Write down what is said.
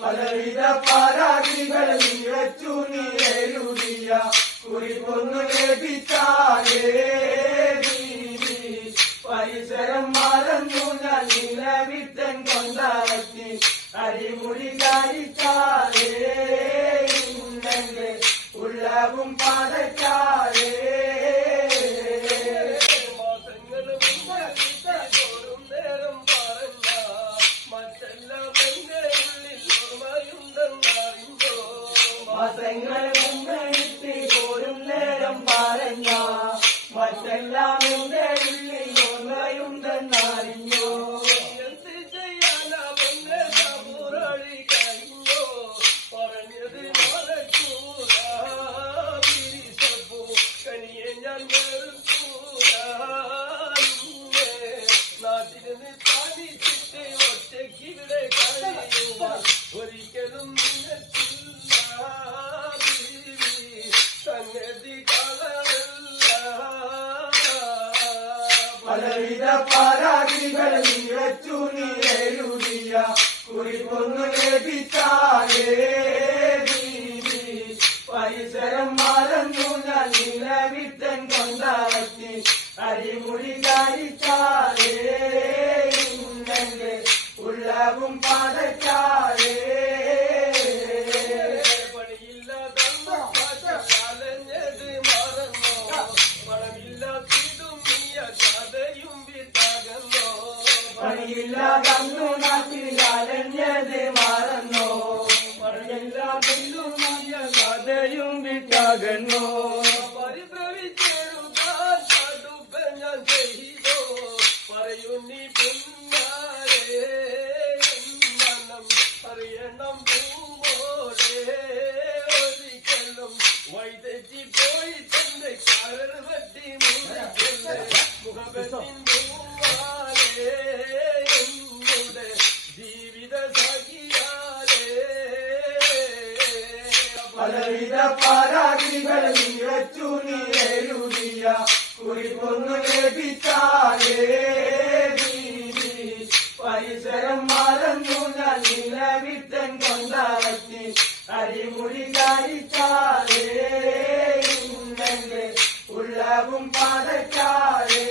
പലവിധ പരാതികൾ നിറച്ചു നീ എഴുതിയ കുറിപ്പൊന്നു ലഭിച്ചാലേ പരിസരം മറന്നു ഞാൻ നിലവിട്ടൻ കൊണ്ടാക്കി അരിമുടി കഴിച്ചാലേ ഇന്നെ ഉള്ളവും പതച്ചാലേ മാസങ്ങൾ മുമ്പെടുത്ത് പോരും നേരം പറഞ്ഞ മറ്റെല്ലാം എന്റെ ഉള്ളിൽ ഓർമ്മയുണ്ടെന്നറിഞ്ഞോ എന്ത് ചെയ്യാനാമെന്ന് സമുറളി കഴിഞ്ഞോ പറഞ്ഞത് മറക്കൂരാപ്പോ കനിയെ ഞാൻ നാട്ടിൽ നിന്ന് തനിച്ചിട്ട് ഒറ്റയ്ക്കിവിടെ കഴിയുവാൻ ഒരിക്കലും പലവിധ പരാതികൾ നിറച്ചു നീ എഴുതിയ കുറിപ്പൊന്നു ലഭിച്ചാലേ പരിസരം മറന്നു ഞാൻ നിലവിട്ടൻ കൊണ്ടാക്കി അരിമുടി കഴിച്ചാലേ ഇന്നെ ഉള്ളവും പതച്ചാലേ പണിയില്ലാതന്നു നാട്ടിൽ അലഞ്ഞത് മറന്നോ പണിയില്ലാതെന്നു കഥയും വിട്ടകന്നോ പരിഭവിച്ചെഴുതാൻ കടുപ്പ ഞാൻ ചെയ്തോ പറയൂ നീ പിന്നാലെ മനം അറിയണം പൂവോടെ ഒരിക്കലും വൈദ്യജി പോയി തന്റെ കരവട്ടി മുഖത്തിൻ പൂവാലേ എന്നുടെ ജീവിത സഖിയാലേ പലവിധ പരാതികൾ നിറച്ചു നീ എഴുതിയ കുറിപ്പൊന്നു ലഭിച്ചാലേ പരിസരം മറന്നു ഞാൻ നിലവിട്ടൻ കൊണ്ടാക്കി അരിമുടി കഴിച്ചാലേ ഇന്നെ ഉള്ളവും പതച്ചാലേ